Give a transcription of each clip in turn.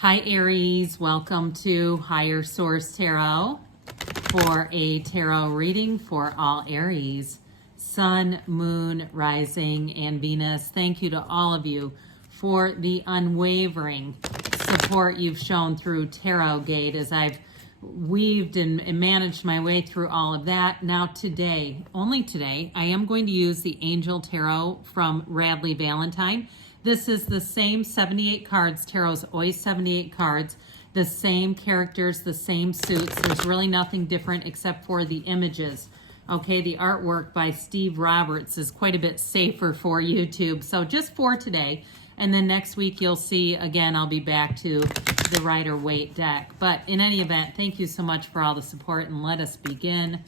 Hi Aries, welcome to Higher Source Tarot for a tarot reading for all Aries, Sun, Moon, Rising, and Venus. Thank you to all of you for the unwavering support you've shown through Tarot Gate as I've weaved and managed my way through all of that. Now today, only today, I am going to use the Angel Tarot from Radley Valentine. This is the same 78 cards. Tarot's always 78 cards. The same characters, the same suits. There's really nothing different except for the images. Okay, the artwork by Steve Roberts is quite a bit safer for YouTube. So just for today. And then next week you'll see, again, I'll be back to the Rider-Waite deck. But in any event, thank you so much for all the support. And let us begin.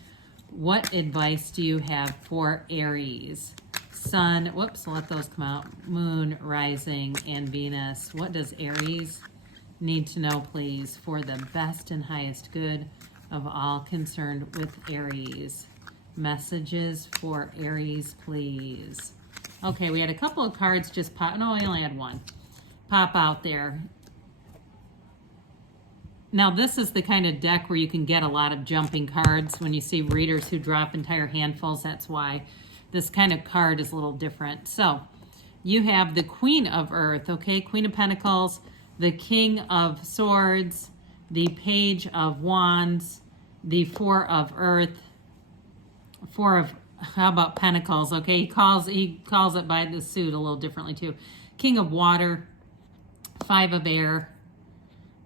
What advice do you have for Aries? Sun, whoops, let those come out. Moon, Rising, and Venus. What does Aries need to know, please, for the best and highest good of all concerned with Aries? Messages for Aries, please. Okay, we had a couple of cards just pop. No, I only had one. Pop out there. Now, this is the kind of deck where you can get a lot of jumping cards. When you see readers who drop entire handfuls, that's why. This kind of card is a little different. So you have the Queen of Earth, okay? Queen of Pentacles, the King of Swords, the Page of Wands, the Four of Earth, how about Pentacles, okay? He calls it by the suit a little differently too. King of Water, Five of Air,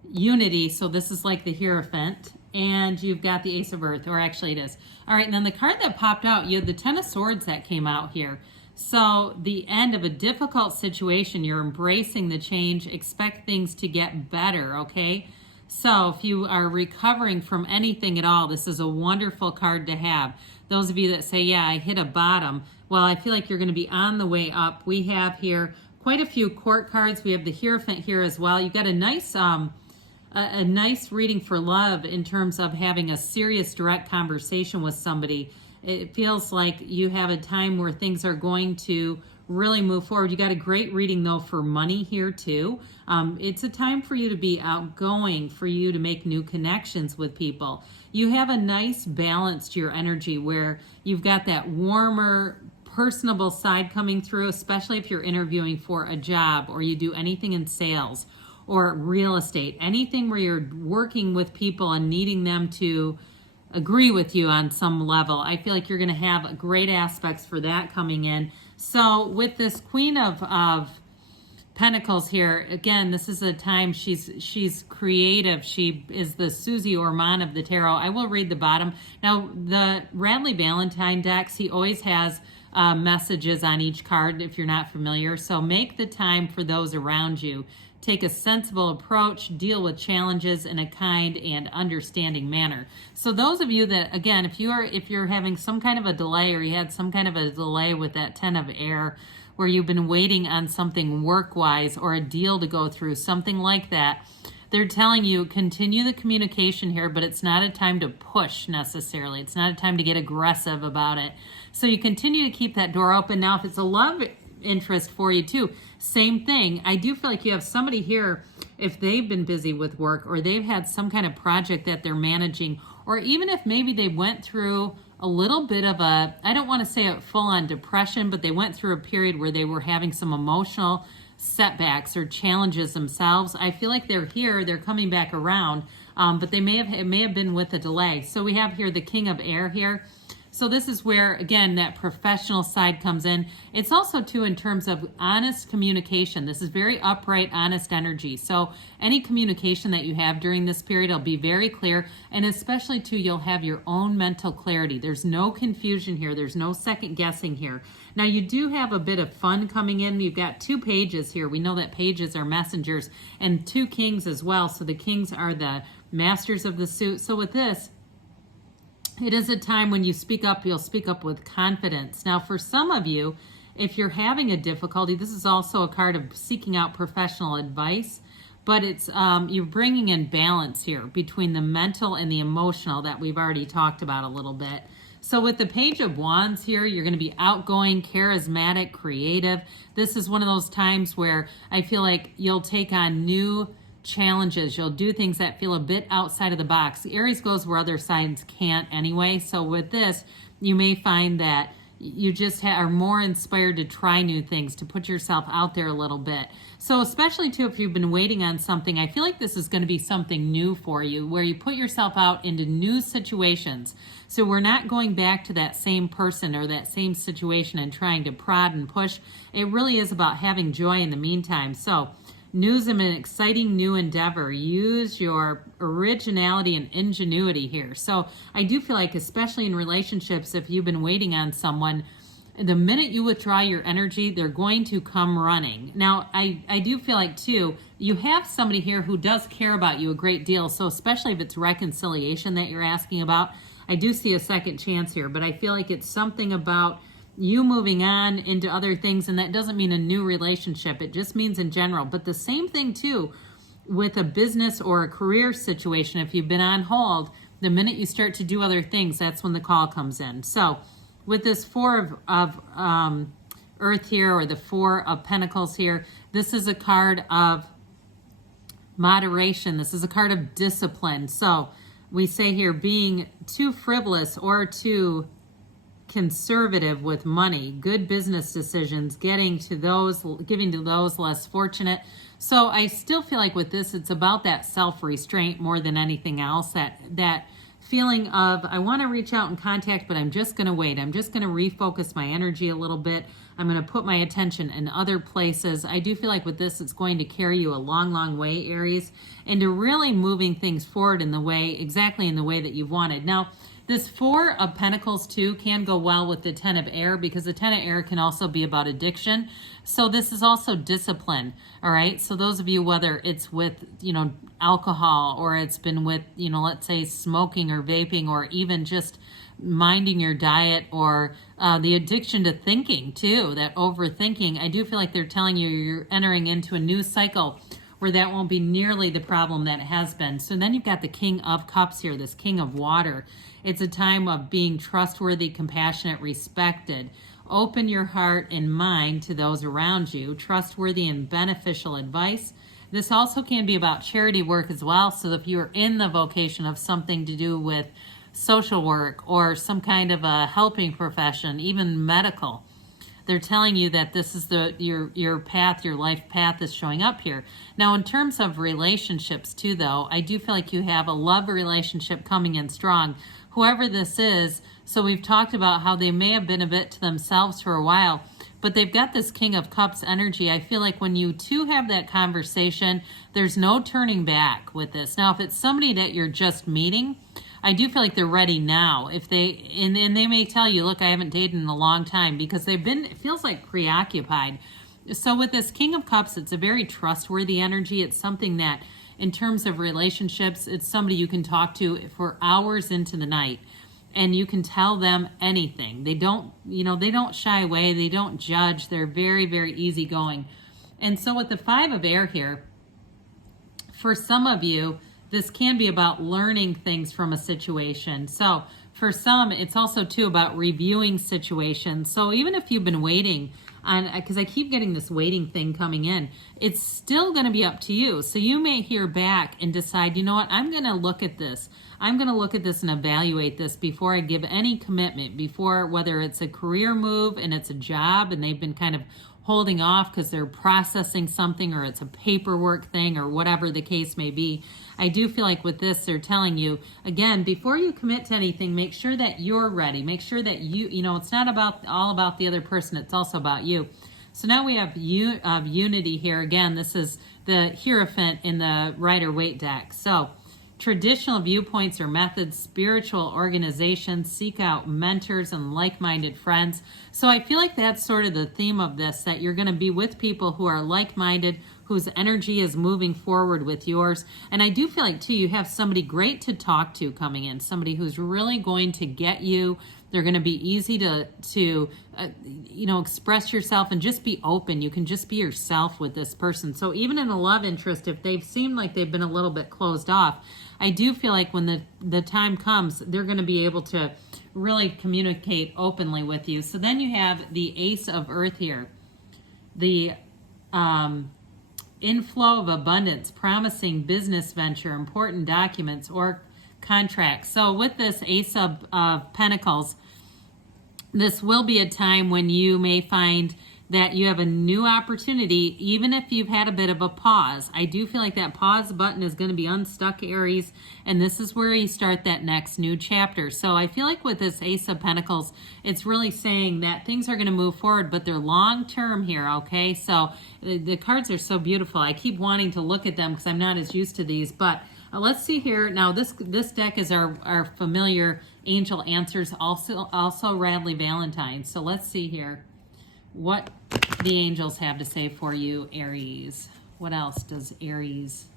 Unity, so this is like the Hierophant, and you've got the Ace of Earth, or actually it is. All right, and then the card that popped out, you had the Ten of Swords that came out here. So the end of a difficult situation, you're embracing the change, expect things to get better, okay? So if you are recovering from anything at all, this is a wonderful card to have. Those of you that say, yeah, I hit a bottom, well, I feel like you're going to be on the way up. We have here quite a few court cards. We have the Hierophant here as well. You've got a nice reading for love in terms of having a serious direct conversation with somebody. It feels like you have a time where things are going to really move forward. You got a great reading though for money here too. It's a time for you to be outgoing, for you to make new connections with people. You have a nice balance to your energy where you've got that warmer, personable side coming through, especially if you're interviewing for a job or you do anything in sales or real estate, anything where you're working with people and needing them to agree with you on some level. I feel like you're going to have great aspects for that coming in. So with this Queen of Pentacles here, again, this is a time she's creative. She is the Susie Orman of the tarot. I will read the bottom. Now, the Radley Valentine decks, he always has messages on each card if you're not familiar. So make the time for those around you. Take a sensible approach, deal with challenges in a kind and understanding manner. So those of you that, again, if you're having some kind of a delay or you had some kind of a delay with that Ten of Air where you've been waiting on something work-wise or a deal to go through, something like that, they're telling you continue the communication here, but it's not a time to push necessarily. It's not a time to get aggressive about it. So you continue to keep that door open. Now, if it's a love interest for you too, same thing. I do feel like you have somebody here, if they've been busy with work or they've had some kind of project that they're managing, or even if maybe they went through a little bit of a, I don't want to say a full-on depression, but they went through a period where they were having some emotional setbacks or challenges themselves. I feel like they're here, they're coming back around, but it may have been with a delay. So we have here the King of Air here. So this is where, again, that professional side comes in. It's also, too, in terms of honest communication. This is very upright, honest energy. So any communication that you have during this period will be very clear. And especially, too, you'll have your own mental clarity. There's no confusion here. There's no second guessing here. Now, you do have a bit of fun coming in. You've got two pages here. We know that pages are messengers, and two kings as well. So the kings are the masters of the suit. So with this, it is a time when you speak up, you'll speak up with confidence. Now, for some of you, if you're having a difficulty, this is also a card of seeking out professional advice, but it's you're bringing in balance here between the mental and the emotional that we've already talked about a little bit. So with the Page of Wands here, you're going to be outgoing, charismatic, creative. This is one of those times where I feel like you'll take on new challenges. You'll do things that feel a bit outside of the box. Aries goes where other signs can't anyway. So with this, you may find that you just are more inspired to try new things, to put yourself out there a little bit. So especially too, if you've been waiting on something, I feel like this is going to be something new for you, where you put yourself out into new situations. So we're not going back to that same person or that same situation and trying to prod and push. It really is about having joy in the meantime. So news of an exciting new endeavor. Use your originality and ingenuity here. So I do feel like, especially in relationships, if you've been waiting on someone, the minute you withdraw your energy, they're going to come running. Now, I do feel like, too, you have somebody here who does care about you a great deal. So especially if it's reconciliation that you're asking about, I do see a second chance here. But I feel like it's something about you moving on into other things, and that doesn't mean a new relationship. It just means in general. But the same thing, too, with a business or a career situation. If you've been on hold, the minute you start to do other things, that's when the call comes in. So with this Four of Earth here, or the Four of Pentacles here, this is a card of moderation. This is a card of discipline. So we say here, being too frivolous or too conservative with money, good business decisions, giving to those less fortunate. So I still feel like with this, it's about that self-restraint more than anything else, that feeling of, I want to reach out and contact, but I'm just going to wait. I'm just going to refocus my energy a little bit. I'm going to put my attention in other places. I do feel like with this, it's going to carry you a long, long way, Aries, into really moving things forward exactly in the way that you've wanted. Now, this Four of Pentacles, too, can go well with the Ten of Air, because the Ten of Air can also be about addiction. So this is also discipline, all right? So those of you, whether it's with, alcohol, or it's been with, let's say smoking or vaping, or even just minding your diet, or the addiction to thinking, too, that overthinking, I do feel like they're telling you you're entering into a new cycle where that won't be nearly the problem that it has been. So then you've got the King of Cups here, this King of Water. It's a time of being trustworthy, compassionate, respected. Open your heart and mind to those around you. Trustworthy and beneficial advice. This also can be about charity work as well. So if you're in the vocation of something to do with social work or some kind of a helping profession, even medical, they're telling you that this is your path, your life path is showing up here. Now, in terms of relationships too, though, I do feel like you have a love relationship coming in strong. Whoever this is, so we've talked about how they may have been a bit to themselves for a while, but they've got this King of Cups energy. I feel like when you two have that conversation, there's no turning back with this. Now, if it's somebody that you're just meeting, I do feel like they're ready now. If they, and they may tell you, look, I haven't dated in a long time, because they've been, it feels like, preoccupied. So with this King of Cups, it's a very trustworthy energy. It's something that, in terms of relationships, it's somebody you can talk to for hours into the night, and you can tell them anything. They don't, they don't shy away. They don't judge. They're very, very easygoing. And so with the Five of Air here, for some of you, this can be about learning things from a situation. So for some, it's also too about reviewing situations. So even if you've been waiting on, because I keep getting this waiting thing coming in, it's still going to be up to you. So you may hear back and decide, you know what, I'm going to look at this. I'm going to look at this and evaluate this before I give any commitment, before, whether it's a career move and it's a job and they've been kind of holding off because they're processing something, or it's a paperwork thing, or whatever the case may be. I do feel like with this, they're telling you, again, before you commit to anything, make sure that you're ready. Make sure that it's not all about the other person. It's also about you. So now we have unity here. Again, this is the Hierophant in the Rider-Waite deck. So traditional viewpoints or methods, spiritual organizations, seek out mentors and like-minded friends. So I feel like that's sort of the theme of this, that you're going to be with people who are like-minded, whose energy is moving forward with yours. And I do feel like, too, you have somebody great to talk to coming in, somebody who's really going to get you. They're going to be easy to express yourself and just be open. You can just be yourself with this person. So even in a love interest, if they've seemed like they've been a little bit closed off, I do feel like when the time comes, they're going to be able to really communicate openly with you. So then you have the Ace of Earth here. The inflow of abundance, promising business venture, important documents, or contracts. So with this Ace of Pentacles, this will be a time when you may find that you have a new opportunity, even if you've had a bit of a pause. I do feel like that pause button is going to be unstuck, Aries, and this is where you start that next new chapter. So I feel like with this Ace of Pentacles, it's really saying that things are going to move forward, but they're long-term here, okay? So the cards are so beautiful. I keep wanting to look at them because I'm not as used to these, but let's see here. Now, this deck is our familiar Angel Answers, also Radley Valentine. So let's see here what the angels have to say for you, Aries. What else does Aries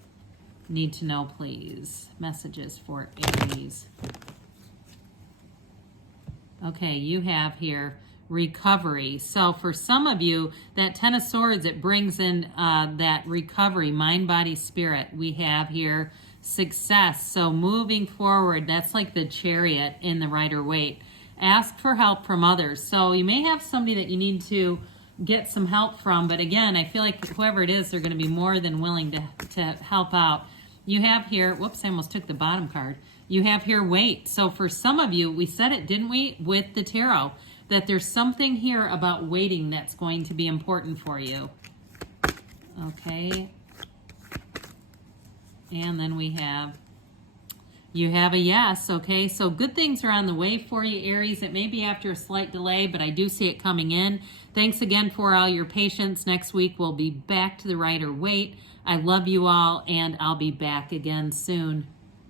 need to know, please? Messages for Aries. Okay, you have here recovery. So for some of you, that Ten of Swords, it brings in that recovery, mind, body, spirit. We have here success. So moving forward, that's like the Chariot in the Rider-Waite. Ask for help from others. So you may have somebody that you need to get some help from, but again, I feel like whoever it is, they're going to be more than willing to help out. You have here, whoops, I almost took the bottom card. You have here wait. So for some of you, we said it, didn't we, with the tarot, that there's something here about waiting that's going to be important for you. Okay. And then we have, you have a yes, okay? So good things are on the way for you, Aries. It may be after a slight delay, but I do see it coming in. Thanks again for all your patience. Next week, we'll be back to the Rider-Waite. I love you all, and I'll be back again soon.